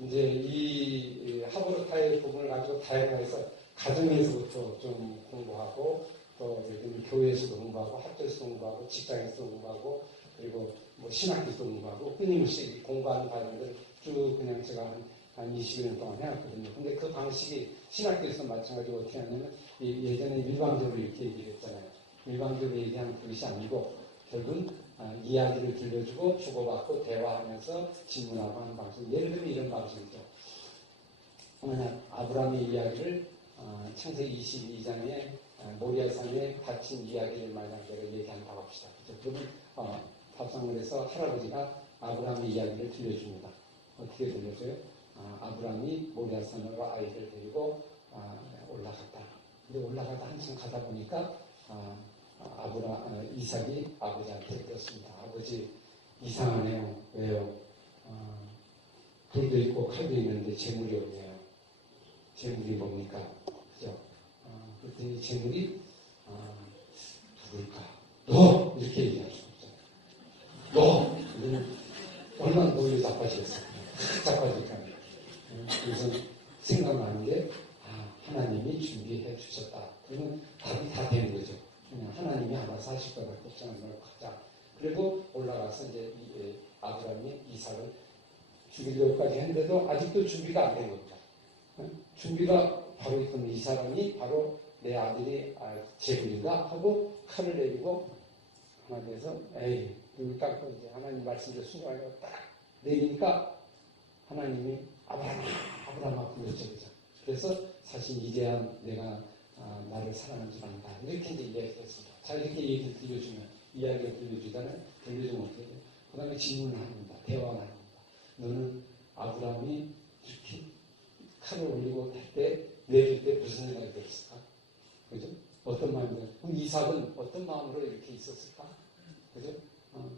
이제 이 하브르타의 부분을 가지고 다양해서 가정에서부터 좀 공부하고 또 요즘 교회에서도 공부하고 학교에서도 공부하고 직장에서도 공부하고 그리고 뭐 신학교에서도 공부하고 끊임없이 공부하는 과정들을 쭉 그냥 제가 한 20년 동안 해왔거든요. 근데 그 방식이 신학교에서 마찬가지로 어떻게 하냐면 예전에 일방적으로 이렇게 얘기를 했잖아요. 일방적으로 얘기하는 그것이 아니고 결국은 이야기를 들려주고 주고받고 대화하면서 질문하고 하는 방식. 예를 들면 이런 방식이죠. 만약 아브라함의 이야기를 창세기 22장에 모리아산에 갇힌 이야기를 만약 제가 얘기한다고 합시다. 그러면 밥상머리에서 할아버지가 아브라함의 이야기를 들려줍니다. 어떻게 들려줘요? 아브라함이 모리아산으로 아이를 데리고 올라갔다. 근데 올라가다 한참 가다 보니까 이삭이 아버지한테 그렇습니다. 아버지 이상하네요. 왜요? 불도 있고 칼도 있는데 재물이 없네요. 재물이 뭡니까? 그죠? 그랬더니 재물이 누굴까? 너! 이렇게 얘기할 수 없잖아요. 너! 얼마나 노예 자빠지겠어. 자빠질까? 그래서 생각나는 게 하나님이 준비해 주셨다. 그러면 답이 다 되는 거죠. 그냥 하나님이 알아서 하실 거다. 걱정하지 말고 가자. 그리고 올라가서 이제 아브라함이 이삭을 죽이려고까지 했는데도 아직도 준비가 안 된 겁니다. 준비가 바로 있던 이 사람이 바로 내 아들이 제물인가 하고 칼을 내리고 하나 돼서 에이 눈을 깎고 이제 하나님 말씀을 순종하려고 딱 내리니까 하나님이 아브라함아 불렀죠. 그래서 사실 이제야 내가 나를 사랑하는 줄 안다. 이렇게 이제 이야기를 했습니다. 자, 이렇게 얘기를 들려주면, 이야기를 들려주면 어떻게 돼요? 그 다음에 질문을 합니다. 대화를 합니다. 너는 아브라함이 이렇게 칼을 올리고 할 때, 내릴 때 무슨 생각이 들었을까? 그죠? 어떤 마음으로? 그럼 이삭은 어떤 마음으로 이렇게 있었을까? 그죠?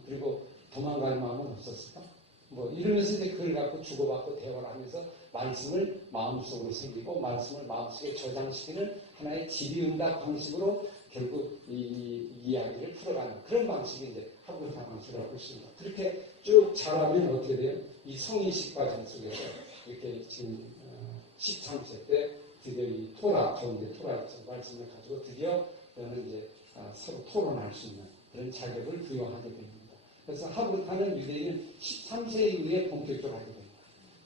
그리고 도망갈 마음은 없었을까? 뭐 이러면서 이제 그걸 갖고 주고받고 대화를 하면서 말씀을 마음속으로 새기고 말씀을 마음속에 저장시키는 하나의 질의응답 방식으로 결국 이 이야기를 풀어가는 그런 방식이 이제 하브르타 방식이라고 볼 수 있습니다. 그렇게 쭉 자라면 어떻게 돼요? 이 성인식 과정 속에서 이렇게 지금 13세 때 드디어 이 토라, 좋은데 토라 말씀을 가지고 드디어 저는 이제 서로 토론할 수 있는 그런 자격을 부여하게 됩니다. 그래서 하브르타는 유대인은 13세 이후에 본격적으로 하게 됩니다.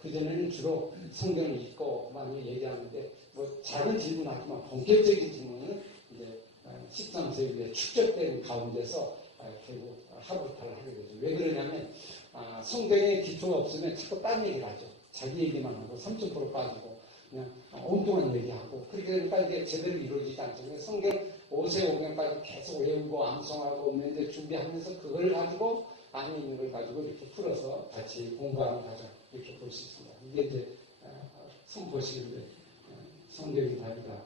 그전에는 주로 성경을 읽고 많이 얘기하는데 뭐 작은 질문하지만 본격적인 질문은 이제 13세 이후에 축적된 가운데서 결국 하브르타를 하게 되죠. 왜 그러냐면 성경에 기초가 없으면 자꾸 딴 얘기를 하죠. 자기 얘기만 하고 30% 빠지고 그냥 엉뚱한 얘기하고 그러니까 이게 제대로 이루어지지 않죠. 성경 5세 5경까지 계속 외우고 암송하고 문제 준비하면서 그걸 가지고 안에 있는 걸 가지고 이렇게 풀어서 같이 공부하는 과정 이렇게 볼 수 있습니다. 이게 이제 선보시는데 성경이 다니까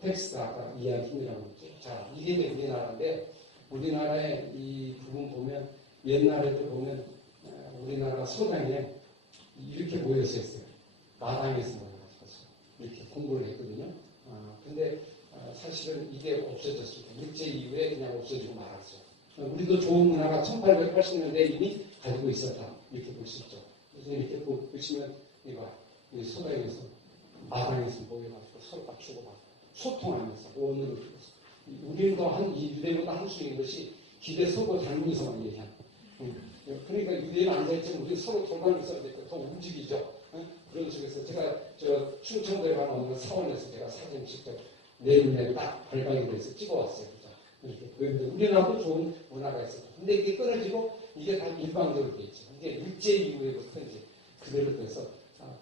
텍스트 아까 이야기라고 했죠. 자, 이게 이제 우리나라인데 우리나라의 이 부분 보면 옛날에도 보면 우리나라 소당에 이렇게 모여서 했어요. 마당에서 모여가지고 이렇게 공부를 했거든요. 근데 사실은 이게 없어졌습니다. 일제 이후에 그냥 없어지고 말았어요. 우리도 좋은 문화가 1880년대에 이미 가지고 있었다. 이렇게 볼 수 있죠. 그래서 이렇게 보시면 이거 소당에서 마당에서 모여가지고 서로 딱 주고받고 소통하면서 원어를 풀어서 우리도 이 유대보다 한수인 것이 기대 서고 장문서만 얘기하는 그러니까 유대인 앉아있지만 우리 서로 돌아가면서 더 움직이죠. 그런 속에서 제가 충청도에 가면 어느 사원에서 제가 사진 직접 내 눈에 딱 발각이 돼서 찍어왔어요. 이렇게. 그런데 우리나라도 좋은 문화가 있었죠. 근데 이게 끊어지고 이게 다 일방적으로 돼 있죠. 이제 일제 이후에부터 이제 그대로 돼서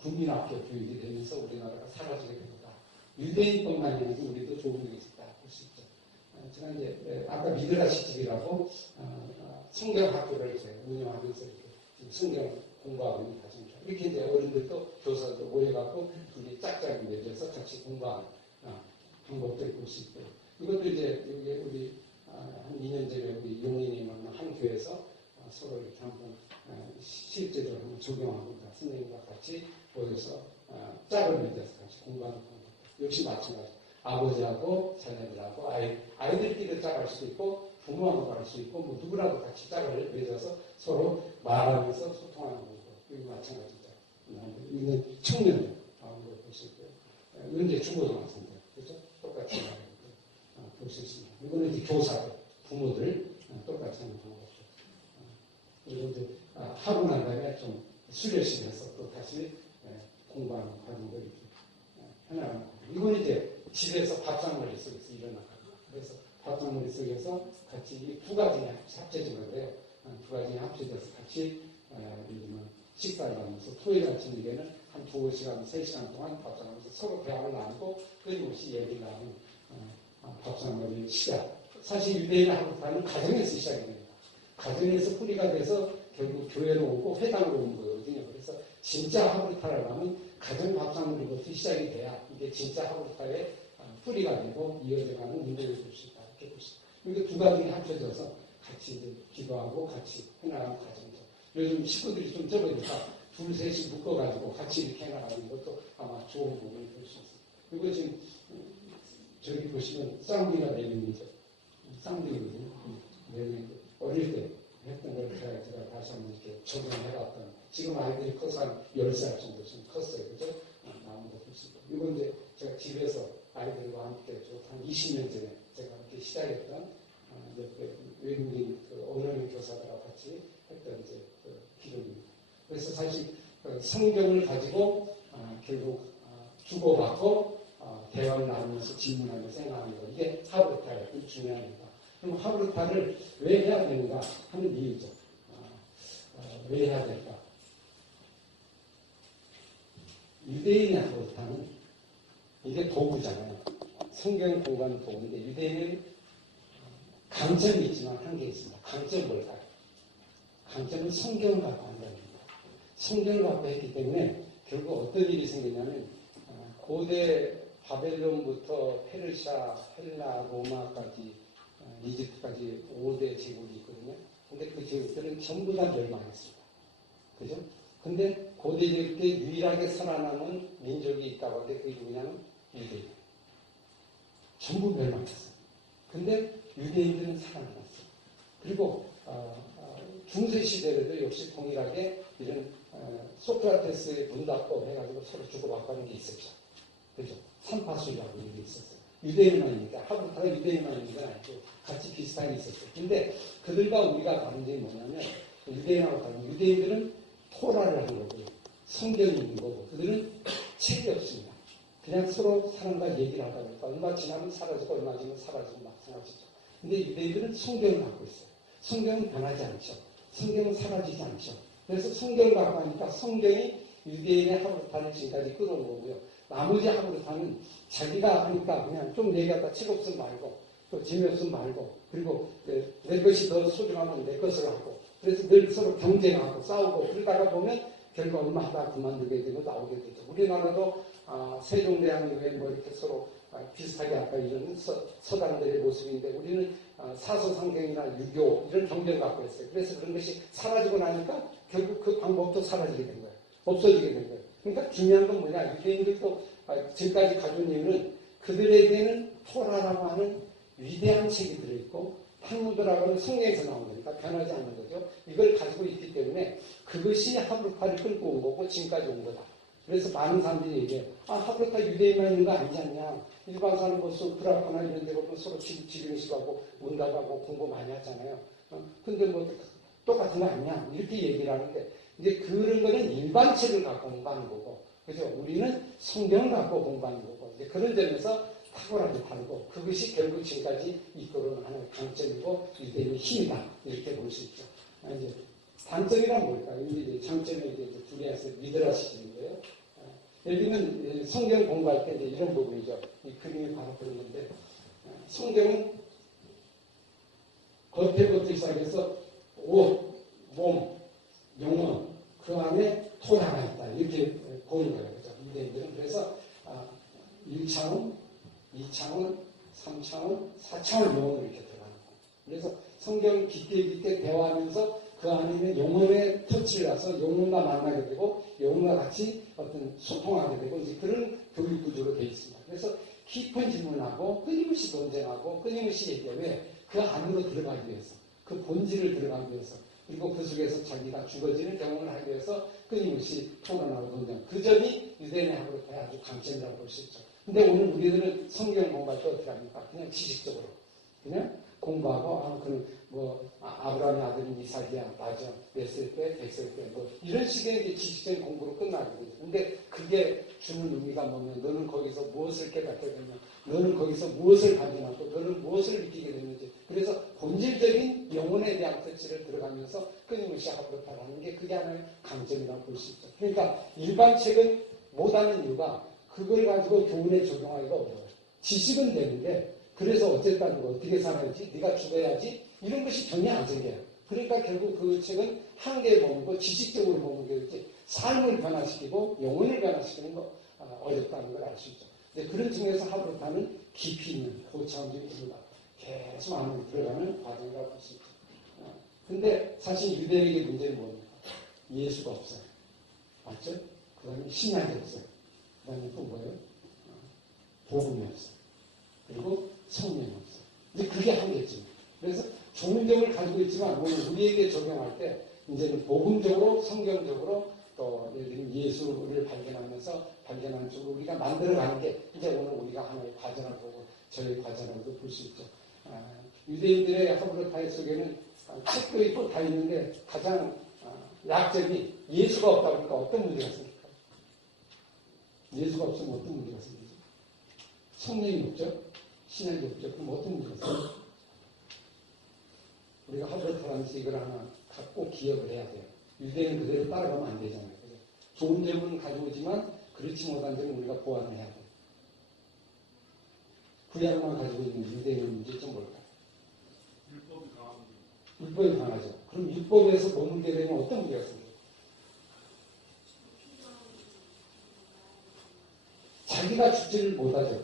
국민학교 교육이 되면서 우리나라가 사라지게 됩니다. 유대인뿐만이 아니고 우리도 좋은 게 있다 볼 수 있죠. 제가 이제 아까 미드라시 집이라고 성경학교를 이제 운영하면서 이렇게 지금 성경 공부하고 있는 과정이죠. 이렇게 이제 어른들도 교사도 모여갖고 둘이 짝짝이 맺어서 같이 공부하는 방법도 볼 수 있고요. 이것도 이제 우리 한 2년 전에 우리 용인이 한 교회에서 서로 이렇게 한번 실제로 한번 적용하고 선생님과 같이 모여서 짝을 맺어서 같이 공부하는 방법. 역시 마찬가지. 아버지하고 자녀들하고 아이들끼리 짝할 수도 있고 부모하고 할 수 있고 누구라도 같이 짝을 맺어서 서로 말하면서 소통하는 방법. 이거 마찬가지죠. 이건 청년 아무로 보실 거예요. 이건 이제 중고등학생들, 그죠? 똑같이 보실 수 있습니다. 이거는 이제 교사들, 부모들 똑같이 하는 방법이죠. 그리고 이제 하고 난 다음에 좀 수료식 해서 또 다시 공부하는 과정도 이렇게 해나가는 거죠. 이건 이제 집에서 밥상머리 속에서 일어나는 거예요. 그래서 밥상머리 속에서 같이 이 두 가지 합쳐진 건데요. 두 가지 합쳐져서 같이 식사를 하면서 토요일 아침에는 한 2시간, 3시간 동안 밥상하면서 서로 대화를 나누고 끊임없이 얘기를 나누는 밥상머리의 시작. 사실 유대인의 하루파는 가정에서 시작이 됩니다. 가정에서 뿌리가 돼서 결국 교회로 오고 회당으로 오는 거거든요. 그래서 진짜 하루파를 하면 가정 밥상머리부터 시작이 돼야 이게 진짜 하루파의 뿌리가 되고 이어져가는 운동이 될 수 있다. 이렇게 보시죠. 그러니까 두 가지가 합쳐져서 같이 이제 기도하고 같이 해나가는 과정이죠. 요즘 식구들이 좀 적으니까 둘, 셋이 묶어가지고 같이 이렇게 해나가는 것도 아마 좋은 부분이 될 수 있습니다. 그리고 지금 저기 보시면 쌍둥이가 4명이죠. 쌍둥이거든요. 4명. 어릴 때 했던 걸 제가 다시 한번 이렇게 적용해봤던, 지금 아이들이 커서 한 10살 정도 좀 컸어요. 그죠? 나온 거 보시고. 이건 이제 제가 집에서 아이들과 함께 한 20년 전에 제가 이렇게 시작했던 외국인 언어의 교사들하고 같이 했던 이제 기록입니다. 그래서 사실 성경을 가지고 결국 주고받고 대화를 나누면서 질문하면서 생각하는 거, 이게 하루타의 중요합니다. 그럼 하루타를 왜 해야 되는가 하는 이유죠. 왜 해야 될까? 유대인의 하루타는 이게 도구잖아요. 성경 공부하는 도구인데 유대인은 강점이 있지만 한계가 있습니다. 강점 뭘까요? 강점은 성경을 갖고 한다는 겁니다. 성경을 갖고 했기 때문에 결국 어떤 일이 생기냐면 고대 바벨론부터 페르시아, 헬라, 로마까지 이집트까지 5대 제국이 있거든요. 근데 그 제국들은 전부 다 멸망했습니다. 그죠? 근데 고대 제국 때 유일하게 살아남은 민족이 있다고 하는데 그게 누구냐면 유대인. 전부 멸망했어요. 근데 유대인들은 살아남았어요. 그리고 중세 시대에도 역시 동일하게 이런 소크라테스의 문답법 해가지고 서로 주고받고 하는 게 있었죠. 그죠? 삼파술이라고 이런 게 있었어요. 유대인만이니까 하루타가 유대인만 있는 건 아니고 같이 비슷하게 있었어요. 근데 그들과 우리가 다른 점이 뭐냐면 유대인하고 다른, 유대인들은 토라를 하는 거고요. 성경이 있는 거고 그들은 책이 없습니다. 그냥 서로 사람과 얘기를 하다 보니까 얼마 지나면 사라지고 얼마 지나면 사라지고 막 사라지죠. 근데 유대인들은 성경을 갖고 있어요. 성경은 변하지 않죠. 성경은 사라지지 않죠. 그래서 성경을 갖고 하니까 성경이 유대인의 하루타를 지금까지 끌어온 거고요. 나머지 하루타는 자기가 하니까 그냥 좀 얘기하다 책 없으면 말고 또 재미없으면 말고 그리고 내 것이 더 소중하면 내 것을 하고 그래서 늘 서로 경쟁하고 싸우고 그러다가 보면 결국 얼마 하다 그만두게 되고 나오게 되죠. 우리나라도 세종대왕 이후에 뭐 이렇게 서로 비슷하게 아까 이런 서당들의 모습인데 우리는 사서상경이나 유교 이런 경쟁을 갖고 있어요. 그래서 그런 것이 사라지고 나니까 결국 그 방법도 사라지게 된 거예요. 없어지게 된 거예요. 그러니까 중요한 건 뭐냐. 유대인들도 지금까지 가진 이유는 그들에게는 토라라고 하는 위대한 책이 들어있고 탈무드라고 하는 성경에서 나온 거니까 변하지 않는 거죠. 이걸 가지고 있기 때문에 그것이 하루파를 끌고 온 거고 지금까지 온 거다. 그래서 많은 사람들이 얘기해요. 하루파 유대인만 있는 거 아니지 않냐. 일반 사람 벌써 그라파나 이런 데 보면 서로 지경식하고 문답하고 공부 많이 하잖아요. 근데 뭐 똑같은 거 아니냐. 이렇게 얘기를 하는데 이제 그런 거는 일반 책을 갖고 공부하는 거고 그죠? 우리는 성경을 갖고 공부하는 거고 이제 그런 점에서 탁월하게 다르고 그것이 결국 지금까지 이끌어오는 하나의 강점이고 유대인의 힘이다. 이렇게 볼 수 있죠. 이제 단점이란 뭘까요? 이제 장점이 이제 분야에서 미드라시는 거예요. 여기는 성경 공부할 때 이제 이런 부분이죠. 이 그림이 바로 그런 건데 성경은 겉에부터 시작해서 옷, 몸, 영혼 그 안에 토라가 있다. 이렇게 보는 거예요. 그죠? 유대인들은 그래서 1차원, 2차원, 3차원, 4차원 영혼으로 이렇게 들어가는 거예요. 그래서 성경을 깊게 대화하면서 그 안에 있는 영혼의 터치를 해서 영혼과 만나게 되고 영혼과 같이 어떤 소통하게 되고 이제 그런 교육 구조로 되어 있습니다. 그래서 깊은 질문하고 끊임없이 논쟁하고 끊임없이 얘기해요. 왜? 그 안으로 들어가기 위해서 그 본질을 들어가기 위해서 그리고 그 속에서 자기가 죽어지는 경험을 하기 위해서 끊임없이 토론하고 논쟁. 그 점이 유대인의 하브루타의 아주 강점이라고 볼 수 있죠. 근데 오늘 우리들은 성경 공부할 때 어떻게 합니까? 그냥 지식적으로. 그냥 공부하고, 그는 아브라함의 아들인 이삭이야, 맞아. 몇 살 때, 100살 때, 이런 식의 이제 지식적인 공부로 끝나거든요. 근데 그게 주는 의미가 뭐냐면, 너는 거기서 무엇을 깨닫게 되냐, 너는 거기서 무엇을 발견하고, 너는 무엇을 느끼게 되는지. 그래서 본질적인 영혼에 대한 터치를 들어가면서 끊임없이 하브루타라는 게 그게 하나의 강점이라고 볼 수 있죠. 그러니까 일반 책은 못하는 이유가 그걸 가지고 교훈에 적용하기가 어려워요. 지식은 되는데, 그래서 어쨌다는 거, 어떻게 살아야지, 네가 죽어야지, 이런 것이 전혀 안 생겨요. 그러니까 결국 그 책은 한계에 머물고 지식적으로 머물게 되지, 삶을 변화시키고 영혼을 변화시키는 거 어렵다는 걸 알 수 있죠. 근데 그런 측면에서 하브루타는 깊이 있는 고차원적인 구조가 계속 안으로 들어가는 과정이라고 볼 수 있죠. 근데 사실 유대인에게 문제는 뭡니까? 예수가 없어요. 맞죠? 그 다음에 신약이 없어요. 그 다음에 또 뭐예요? 복음이 없어요. 그리고 성령이 없어요. 이제 그게 한계점. 그래서 좋은 점을 가지고 있지만 오늘 우리에게 적용할 때 이제는 복음적으로, 성경적으로 또 예를 들면 예수를 발견하는 쪽으로 우리가 만들어가는 게 이제 오늘 우리가 하나의 과정을 보고 저의 과정으로도 볼 수 있죠. 유대인들의 하브루타의 속에는 책도 있고 다 있는데 가장 약점이 예수가 없다 보니까 어떤 문제가 생길까요? 예수가 없으면 어떤 문제가 생기죠? 성령이 없죠? 신약이 없죠? 그럼 어떤 문제가 생길까요? 우리가 하브루타라면서 이걸 하나 꼭 기억을 해야 돼요. 유대인은 그대로 따라가면 안 되잖아요. 그죠? 좋은 점은 가져오지만 그렇지 못한 점은 우리가 보완을 해야 돼요. 구약만 가지고 있는 유대인의 문제점 뭘까요? 율법이 강하죠. 그럼 율법에서 머물게 되면 어떤 문제가 생겨요? 자기가 죽지를 못하죠.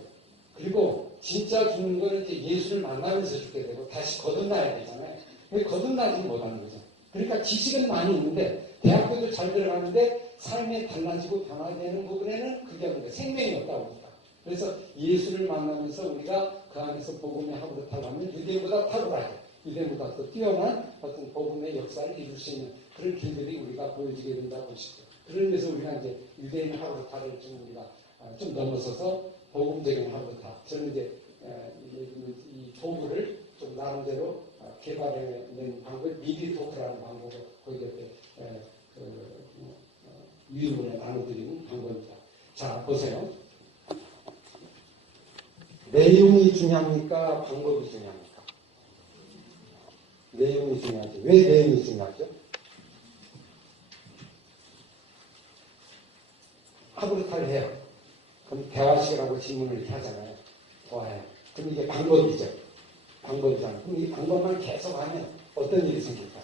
그리고 진짜 죽는 거는 이제 예수를 만나면서 죽게 되고 다시 거듭나야 되잖아요. 근데 거듭나지는 못하는 거죠. 그러니까 지식은 많이 있는데 대학교도 잘 들어가는데 삶에 달라지고 변화되는 부분에는 그게 없는 거예요. 생명이 없다 보니까. 그래서 예수를 만나면서 우리가 그 안에서 복음의 하브루타를 하면 유대인보다 탁월하게, 유대인보다 더 뛰어난 어떤 복음의 역사를 이룰 수 있는 그런 길들이 우리가 보여지게 된다고 보시죠. 그런 데서 우리가 이제 유대인 하브루타를 좀 우리가 좀 넘어서서 복음적인 하브루타. 저는 이제 이 도구를 좀 나름대로 개발해낸 방법이 미리 토크라는 방법을 거기에 유인문에 나눠드리는 방법입니다. 자, 보세요. 내용이 중요합니까? 방법이 중요합니까? 내용이 중요하죠. 왜 내용이 중요하죠? 하브루타를 해요. 그럼 대화식이라고 질문을 이렇게 하잖아요. 좋아요. 그럼 이게 방법이죠. 방법이잖아요. 그럼 이 방법만 계속 하면 어떤 일이 생길까?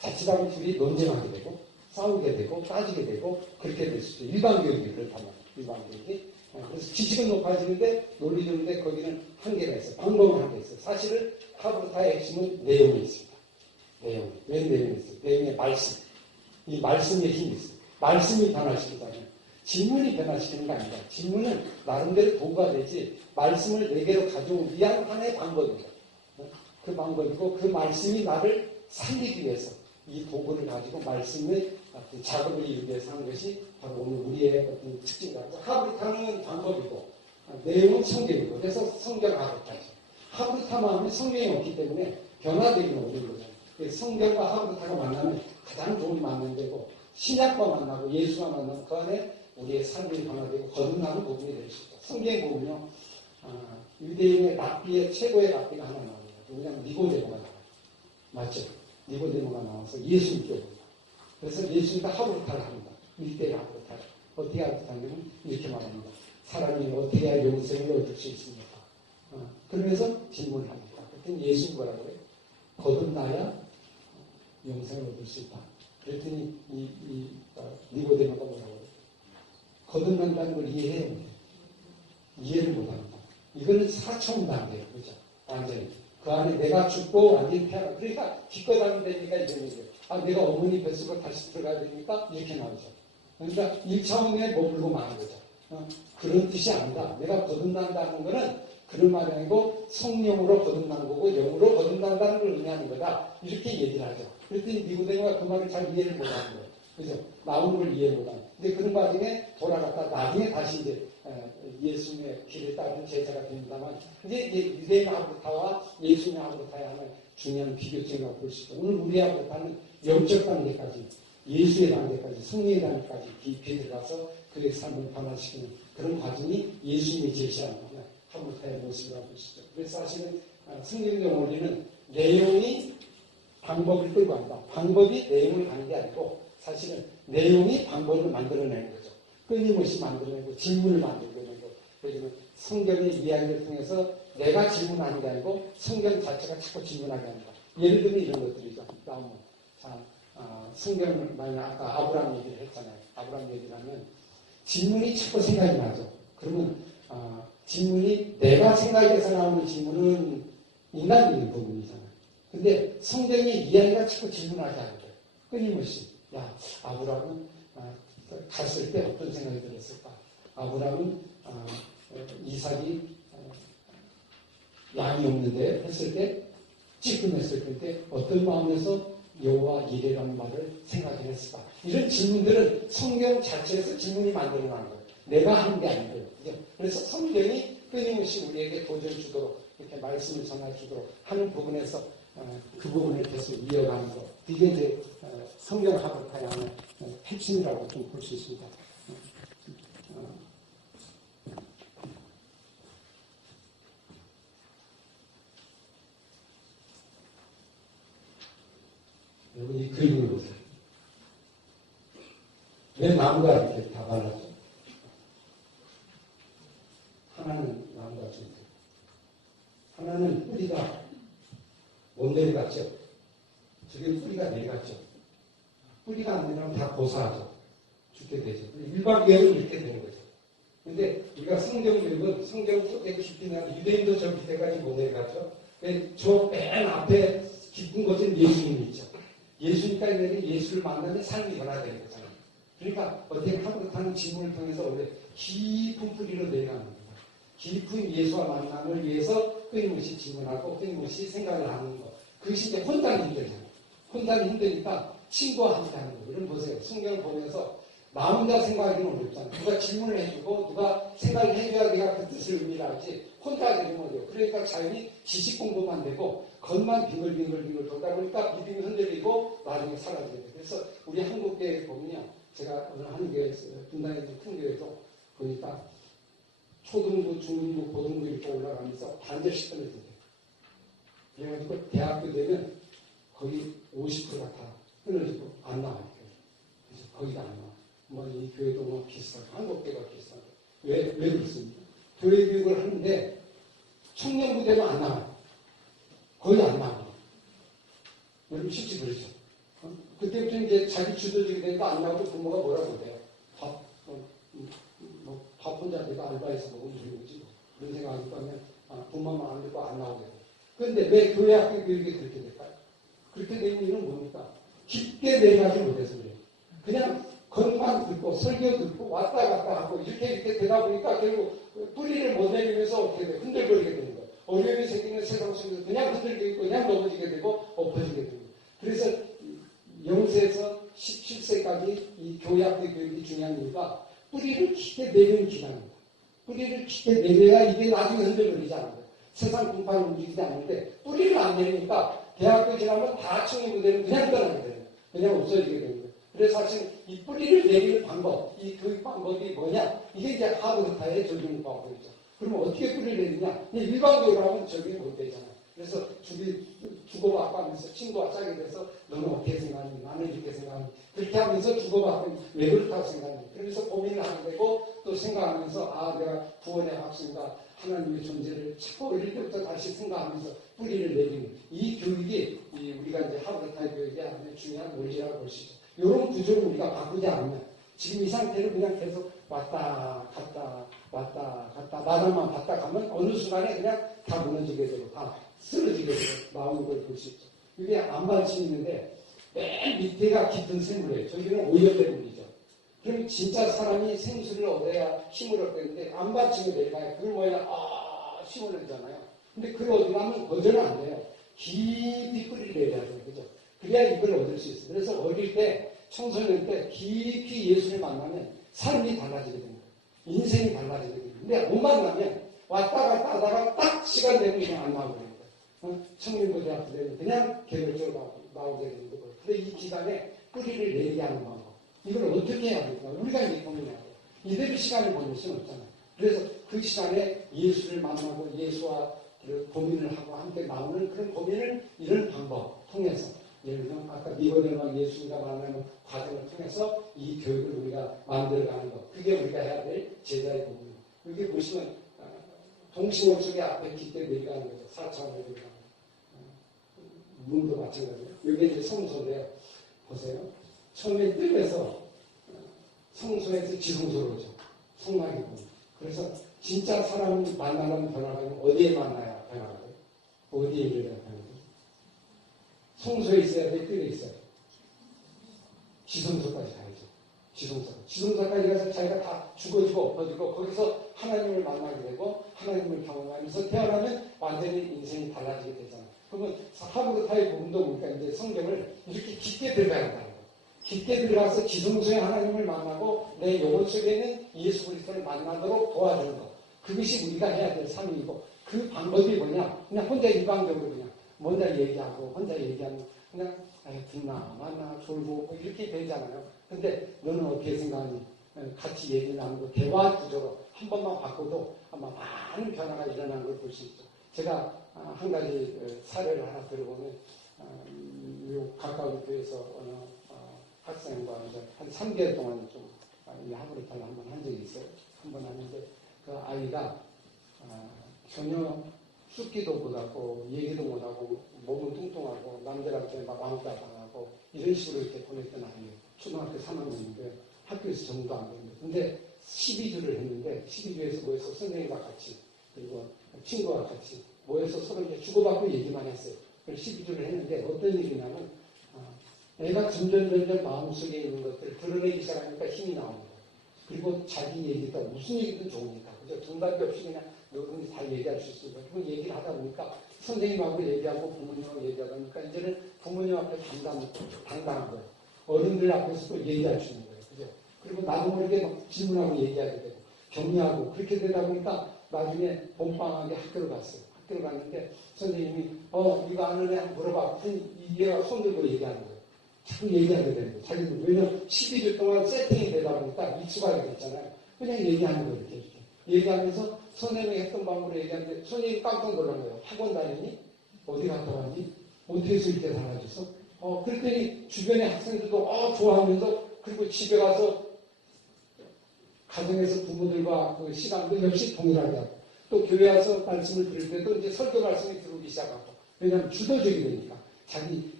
자칫하면 둘이 논쟁하게 되고, 싸우게 되고, 따지게 되고, 그렇게 될 수 있어요. 일반 교육이 그렇다면, 일반 교육이. 그래서 지식은 높아지는데, 논리 좋은데, 거기는 한계가 있어요. 방법은 한계가 있어요. 사실은 하브루타의 핵심은 내용이 있습니다. 내용. 왜 내용이 있어요? 내용의 말씀. 이 말씀의 힘이 있어요. 말씀이 변화시키잖아요. 질문이 변화시키는 게 아니라 질문은 나름대로 도구가 되지 말씀을 네 개로 가져오기 위한 하나의 방법입니다. 그 방법이고 그 말씀이 나를 살리기 위해서 이 도구를 가지고 말씀의 어떤 작업을 이루기 위해서 하는 것이 바로 오늘 우리의 어떤 특징이라고. 하브루타는 방법이고 내용은 성경이고 그래서 성경 하브루타죠. 하브루타만 하면 성경이 없기 때문에 변화되기는 어려운 거죠. 그래서 성경과 하브루타가 만나면 가장 좋은 만남 되고 신약과 만나고 예수와 만나면 그 안에 우리의 삶이 변화되고 거듭나는 부분이 될 수 있다. 성경에 보면요. 유대인의 랍비의 최고의 랍비가 하나 나옵니다. 왜냐하면 니고데모가 나와요. 맞죠? 니고데모가 나와서 예수 믿게 옵니다. 그래서 예수님과 하브루타를 합니다. 일대의 하브루타를. 어떻게 하브루타냐면 이렇게 말합니다. 사람이 어떻게 해야 영생을 얻을 수 있습니까? 그러면서 질문을 합니다. 그랬더니 예수님 뭐라고 그래요? 거듭나야 영생을 얻을 수 있다. 그랬더니 니고데모가 뭐라고 그래요? 거듭난다는 걸 이해해요. 이해를 못합니다. 이거는 사천 단계예요. 그죠? 완전히. 그 안에 내가 죽고 완전히 태어나. 그러니까 기껏 하면 되니까 이런 얘기예요. 내가 어머니 뱃속으로 다시 들어가야 되니까 이렇게 나오죠. 그러니까 1차원에 머물고 마는 거죠. 그런 뜻이 아니다. 내가 거듭난다는 거는 그런 말이 아니고 성령으로 거듭난 거고 영으로 거듭난다는 걸 의미하는 거다. 이렇게 얘기를 하죠. 그랬더니 니고데모가 그 말을 잘 이해를 못하는 거예요. 그죠? 나오는 걸 이해를 못하는. 근데 그런 과정에 돌아갔다 나중에 다시 이제 예수님의 길을 따르는 제자가 됩니다만 이제 유대인 아브라타와 예수님의 아브라타의 하나의 중요한 비교점이라고 볼 수 있죠. 오늘 우리 아브라타는 영적 단계까지 예수의 단계까지 성령의 단계까지 깊이 들어가서 그의 삶을 변화시키는 그런 과정이 예수님이 제시하는 아브라타의 모습이라고 볼 수 있죠. 그래서 사실은 성경적 원리는 내용이 방법을 끌고 간다. 방법이 내용을 가는 게 아니고 사실은 내용이 방법을 만들어내는 거죠. 끊임없이 만들어내고 질문을 만들어내고 그러면 성경의 이야기를 통해서 내가 질문하는 게 아니고 성경 자체가 자꾸 질문하게 합니다. 예를 들면 이런 것들이죠. 다음은 성경을 만약 아까 아브라함 얘기를 했잖아요. 아브라함 얘기를 하면 질문이 자꾸 생각이 나죠. 그러면 질문이 내가 생각해서 나오는 질문은 인간적인 부분이잖아요. 근데 성경의 이야기가 자꾸 질문하게 하는 거예요. 끊임없이. 야, 아브라함은 갔을 때 어떤 생각이 들었을까? 아브라함은 이삭이 양이 없는데 했을 때 찌끔했을 때 어떤 마음에서 여호와 이레라는 말을 생각했을까? 이런 질문들은 성경 자체에서 질문이 만들어내는 거예요. 내가 하는 게 아니고요. 그래서 성경이 끊임없이 우리에게 도전 주도록 이렇게 말씀을 전해 주도록 하는 부분에서 그 부분을 계속 이어가는 것. 이게 이제 성경 하브타의 하나의 핵심이라고 좀 볼 수 있습니다. 여러분 이 그림을 보세요. 왜 나무가 이렇게 다 발라져? 하나는 나무가 좀 하나는 뿌리가 원대리 같죠? 저게 뿌리가 내려갔죠? 뿌리가 안 내려면 다 고사하죠. 죽게 되죠. 일반교회는 이렇게 되는 거죠. 근데 우리가 성경교육은 성경 속에 깊이 나면 유대인도 저 밑에까지 못 내려갔죠. 저 맨 앞에 깊은 곳은 예수님이 있죠. 예수님까지 예수를 만나면 삶이 변화되는 거잖아요. 그러니까 어떻게 하는 질문을 통해서 원래 깊은 뿌리로 내려가는 겁니다. 깊은 예수와 만남을 위해서 끊임없이 질문하고 끊임없이 생각을 하는 것. 그것이 이제 혼자는 힘들잖아요. 혼자는 힘드니까 친구와 함께 하는 거. 여러분 보세요. 성경을 보면서 나 혼자 생각하기는 어렵잖아요. 누가 질문을 해주고 누가 생각을 해줘야 내가 그 뜻을 의미를 하지 혼자 되면 어려워요. 그러니까 자연히 지식 공부만 되고 겉만 빙글빙글 돌다 보니까 믿음이 흔들리고 나중에 사라지게 돼요. 그래서 우리 한국교회에 보면요. 제가 오늘 한 교회에서 분당에 큰 교회에서 보니까 초등부, 중등부, 고등부 이렇게 올라가면서 반절씩 끊어져요. 그래가지고 대학교 되면 거의 50%가 다 끊어지고 안 나와요. 그래서 거의 다 안 나와요. 뭐 이 교회도 뭐 비슷하고 한국교회가 비슷하고 왜 그렇습니까? 교회 교육을 하는데 청년부 되면 안 나와요. 거의 안 나와요. 여러분 쉽지 그렇죠. 그때부터 이제 자기 주도적이 되니까 안 나오고 부모가 뭐라고 그래요. 밥 혼자 내가 알바해서 먹으면 되는 거지. 그런 생각하니까 그냥 부모만 안 듣고 안 나오게 돼요. 그런데 왜 교회 학교 교육이 그렇게 될까요? 그렇게 되는 이유는 뭡니까? 깊게 내려가지 못해서 그래요. 그냥 겉만 듣고 설교 듣고 왔다 갔다 하고 이렇게 되다 보니까 결국 뿌리를 못 내리면서 어떻게 돼요? 흔들거리게 되는 거예요. 어려움이 생기는 세상 속에서 그냥 흔들리게 되고 그냥 넘어지게 되고 엎어지게 되는 거예요. 그래서 0세에서 17세까지 이 교회 학교 교육이 중요한 이유가 뿌리를 깊게 내리는 기간입니다. 뿌리를 깊게 내려야 이게 나중에 흔들거리지 않는 거예요. 세상 공판이 움직이지 않는데 뿌리를 안 내리니까 대학교 지나면 다 청년부대는 그냥 떠나게 되는 거예요. 그냥 없어지게 되는 거예요. 그래서 사실 이 뿌리를 내리는 방법, 이 교육 방법이 뭐냐? 이게 이제 하버드타의 적용 방법이죠. 그러면 어떻게 뿌리를 내리냐? 일반 교육을 하면 적용이 못 되잖아요. 그래서 주고받고 하면서 친구와 짜게 돼서 너는 어떻게 생각하니? 나는 이렇게 생각하니? 그렇게 하면서 주고받고 왜 그렇다고 생각하니? 그러면서 고민을 하게 되고 또 생각하면서 내가 구원의 확신과 하나님의 존재를 자꾸 어릴 때부터 다시 생각하면서 뿌리를 내리는 이 교육이 우리가 이제 하버드타의 교육의 아주 중요한 원리라고 볼 수 있죠. 이런 구조를 우리가 바꾸지 않으면 지금 이 상태를 그냥 계속 왔다 갔다 왔다 갔다 나날만 봤다 가면 어느 순간에 그냥 다 무너지게 되고 다 쓰러지게 되고 나오는 걸 볼 수 있죠. 이게 안반침이 있는데 맨 밑에가 깊은 샘물이에요. 저기는 오염되물이죠. 그럼 진짜 사람이 생수를 얻어야 힘을 얻겠는데 안반침이 내려가요. 그걸 뭐냐? 시원하잖아요. 근데 그걸 어디 가면 거절은 안 돼요. 깊이 뿌리를 내려야 돼요. 그죠? 그래야 이걸 얻을 수 있어요. 그래서 어릴 때, 청소년 때 깊이 예수를 만나면 삶이 달라지게 됩니다. 인생이 달라지게 됩니다. 근데 못 만나면 왔다 갔다 하다가 딱 시간 되면 그냥 안 나오게 됩니다. 청년고등학교 되면 그냥 개별적으로 나오게 되는 거고. 근데 이 기간에 뿌리를 내리게 하는 방법. 이걸 어떻게 해야 될까? 우리가 이제 고민해야 돼요. 이대로 시간을 보낼 수는 없잖아요. 그래서 그 시간에 예수를 만나고 예수와 고민을 하고 함께 나오는 그런 고민을 이런 방법 통해서 예를 들면 아까 니고데모와 예수가 만나는 과정을 통해서 이 교육을 우리가 만들어가는 것. 그게 우리가 해야 될 제자의 부분이에요. 여기 보시면 동심원 속에 앞에 깃대 내려가는 거죠. 4차원에 내려가는 거. 문도 마찬가지예요. 여기 이제 성소인데요. 보세요. 처음에 뜰에서 성소에서 지성소로 오죠. 성막이 보면. 그래서 진짜 사람을 만나는 변화가 어디에 만나야 변화가 돼요? 어디에 이르러야 변화가 돼요? 성소에 있어야 돼? 뜰에 있어야 돼? 지성소까지 가야죠. 지성소까지 가서 자기가 다 죽어지고 엎어지고 거기서 하나님을 만나게 되고 하나님을 경험하면서 태어나면 완전히 인생이 달라지게 되잖아요. 그러면 하브르타의 부분도 보니까 이제 성경을 이렇게 깊게 들어가야 한다는 거예요. 깊게 들어가서 지성소에 하나님을 만나고 내 영혼 속에는 예수 그리스도를 만나도록 도와주는 것. 그것이 우리가 해야 될 삶이고 그 방법이 뭐냐? 그냥 혼자 일방적으로 그냥 혼자 얘기하고 혼자 얘기하면 그냥 듣나 만나 졸고 이렇게 되잖아요. 근데 너는 어떻게 생각하니? 같이 얘기 나누고 대화 구조로 한 번만 바꿔도 아마 많은 변화가 일어나는 걸 볼 수 있죠. 제가 한 가지 사례를 하나 들어보면 요 가까운 교회에서 어느 학생과 이제 한 3개월 동안 좀 이 하브르타를 한번 한 적이 있어요. 한 번 하는데 그 아이가 전혀 숫기도 못하고 얘기도 못하고 몸은 뚱뚱하고 남들한테 막 왕따 당하고 이런 식으로 이렇게 보냈던 아이예요. 초등학교 3학년인데 학교에서 정도 안 되는데 근데 12주를 했는데 12주에서 모여서 선생님과 같이 그리고 친구와 같이 모여서 서로 이제 주고받고 얘기만 했어요. 그래서 12주를 했는데 어떤 일이냐면 애가 점점 마음속에 있는 것들을 드러내기 시작하니까 힘이 나옵니다. 그리고 자기 얘기가 무슨 얘기든 좋으니까 그죠? 중단기 없이 그냥 누구든지 다 얘기할 수 있으니까 그리고 얘기를 하다 보니까 선생님하고 얘기하고 부모님하고 얘기하다 보니까 이제는 부모님 앞에 당당한 거예요. 어른들 앞에서도 얘기할 수 있는 거예요. 그죠? 그리고 나도 모르게 막 질문하고 얘기하게 되고 격려하고 그렇게 되다 보니까 나중에 봄방학에 학교를 갔어요. 학교를 갔는데 선생님이 이거 아는 애 한번 물어봐. 얘가 손 들고 얘기하는 거예요. 자꾸 얘기하게 되는 거예요. 자기는 왜냐면 12주 동안 세팅이 되다 보니까 익숙하게 됐잖아요. 그냥 얘기하는 거예요. 이렇게. 얘기하면서 선생님이 했던 방법으로 얘기하는데 선생님이 깜짝 놀란 거예요. 학원 다니니? 어디 갔다 왔니? 어떻게 해서 이렇게 달라졌어? 그랬더니 주변의 학생들도 좋아하면서 그리고 집에 가서 가정에서 부모들과 그 시간도 역시 동일하게 하고 또 교회 와서 말씀을 들을 때도 이제 설교 말씀이 들어오기 시작하고 왜냐하면 주도적이 되니까 자기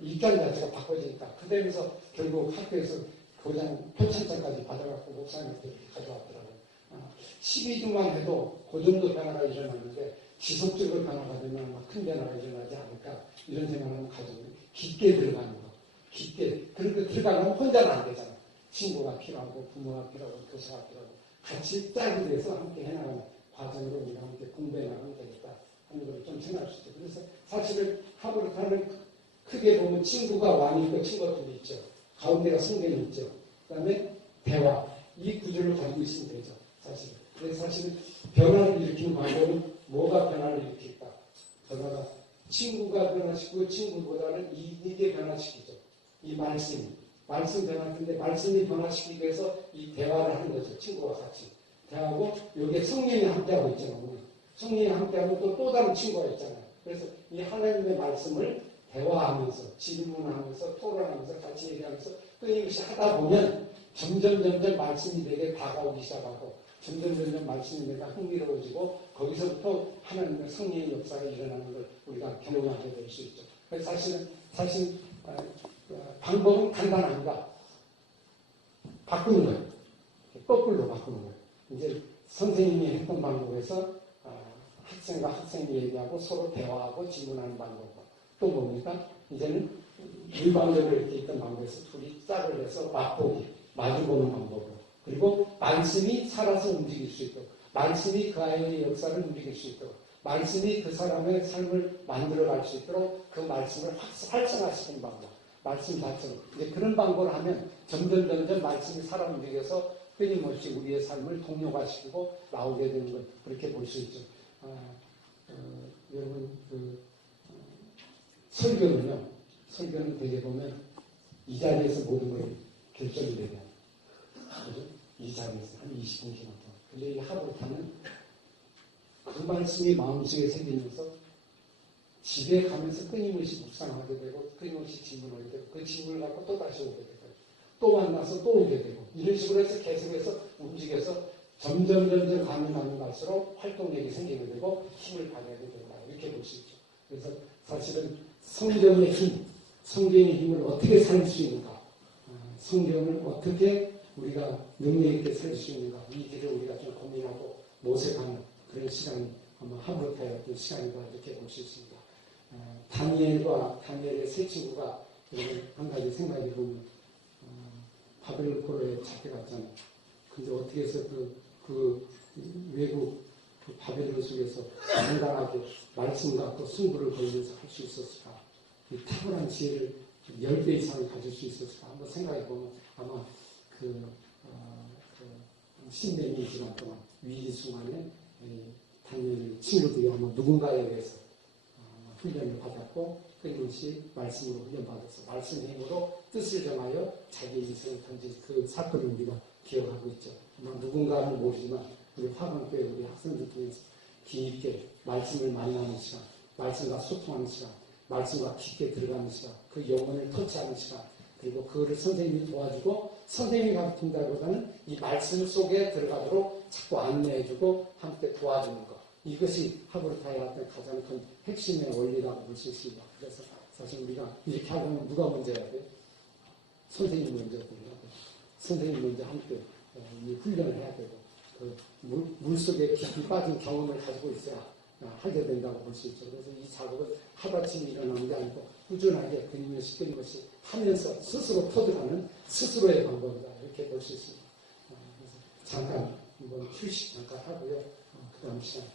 입장 자체가 바꿔지니까 그러면서 결국 학교에서 교장 표창장까지 받아갖고 목사님한테 이렇게 가져왔더라고요. 12주만 해도 그 정도 변화가 일어났는데 지속적으로 변화가 되면 아마 큰 변화가 일어나지 않을까 이런 생각을 한번 가지고 깊게 들어가는 거. 깊게. 그렇게 들어가면 혼자는 안 되잖아요. 친구가 필요하고 부모가 필요하고 교사가 필요하고 같이 짝이 돼서 함께 해나가는 과정으로 우리가 함께 공부해 나가면 되겠다 하는 걸 좀 생각할 수 있죠. 그래서 사실은 하브르타는 크게 보면 친구가 왕이 있고 친구가 둘이 있죠. 가운데가 성경이 있죠. 그 다음에 대화. 이 구조를 가지고 있으면 되죠. 사실은. 그래서 사실은 변화를 일으키는 방법은 뭐가 변화를 일으킬까? 변화가 친구가 변화시키고 친구보다는 이게 변화시키죠. 이 말씀이. 말씀 변화인데 말씀이 변화시키기 위해서 이 대화를 하는 거죠. 친구와 같이. 대화하고 여기에 성령이 함께하고 있잖아요. 성령이 함께하면 또 다른 친구가 있잖아요. 그래서 이 하나님의 말씀을 대화하면서 질문하면서 토론하면서 같이 얘기하면서 끊임없이 하다 보면 점점 말씀이 내게 다가오기 시작하고 점점 말씀이 내가 흥미로워지고 거기서부터 하나님의 성령의 역사가 일어나는 걸 우리가 경험하게 될 수 있죠. 그래서 사실 방법은 간단합니다. 바꾸는 거예요. 거꾸로 바꾸는 거예요. 이제 선생님이 했던 방법에서 학생과 학생이 얘기하고 서로 대화하고 질문하는 방법. 또 뭡니까? 이제는 일반적으로 이렇게 있던 방법에서 둘이 짝을 해서 맛보기, 마주보는 방법으로. 그리고 말씀이 살아서 움직일 수 있도록. 말씀이 그 아이의 역사를 움직일 수 있도록, 말씀이 그 사람의 삶을 만들어갈 수 있도록 그 말씀을 활성화시키는 방법, 말씀 자체로. 이제 그런 방법을 하면 점점 말씀이 사람 움직여서 끊임없이 우리의 삶을 동력화시키고 나오게 되는 것, 그렇게 볼 수 있죠. 여러분, 설교는 되게 보면 이 자리에서 모든 걸 결정이 되면, 그죠? 이 자리에서 한 20분 지나서. 근데 이 하버타는 그 말씀이 마음속에 생기면서 집에 가면서 끊임없이 묵상하게 되고, 끊임없이 질문하게 되고, 그 질문을 갖고 또 다시 오게 되고, 또 만나서 또 오게 되고, 이런 식으로 해서 계속해서 움직여서 점점 가면 갈수록 활동력이 생기게 되고, 힘을 발휘하게 된다. 이렇게 볼 수 있죠. 그래서 사실은 성경의 힘, 성경의 힘을 어떻게 살릴 수 있는가, 성경을 어떻게 우리가 능력 있게 살릴 수 있는가, 이 길을 우리가 좀 고민하고 모색하는 그런 시간이 아마 하버타였던 시간이다, 이렇게 볼 수 있습니다. 다니엘의 세 친구가 한 가지 생각해 보면, 바벨론 포로에 잡혀갔잖아요. 근데 어떻게 해서 그 외국 그 바벨론 속에서 당당하게 말씀 갖고 승부를 걸면서 할 수 있었을까? 이 탁월한 지혜를 10배 이상 가질 수 있었을까? 한번 생각해 보면 아마 신내미 기간 동안 위기 순간에 다니엘 친구들이 아마 누군가에 의해서 훈련을 받았고, 끊임없이 말씀으로 훈련받아서 말씀의 힘으로 뜻을 정하여 자기 인생을 던진 그 사건을 우리가 기억하고 있죠. 아마 누군가는 모르지만 우리 화강교회 우리 학생들 중에서 깊게 말씀을 만나는 시간, 말씀과 소통하는 시간, 말씀과 깊게 들어가는 시간, 그 영혼을 터치하는 시간, 그리고 그거를 선생님이 도와주고, 선생님이 가르친다기보다는 이 말씀 속에 들어가도록 자꾸 안내해주고 함께 도와주는 것, 이것이 하버타의 어떤 가장 큰 핵심의 원리라고 볼 수 있습니다. 그래서 사실 우리가 이렇게 하려면 누가 먼저 해야 돼요? 선생님이 먼저 해야 돼요. 선생님이 먼저 함께 이 훈련을 해야 되고, 그 물속에 깊이 빠진 경험을 가지고 있어야 하게 된다고 볼 수 있죠. 그래서 이 작업은 하루아침에 일어나는 게 아니고 꾸준하게 끊임없이 하면서 스스로 터득하는 스스로의 방법이다, 이렇게 볼 수 있습니다. 그래서 잠깐 한번 휴식 잠깐 하고요. 그 다음 시간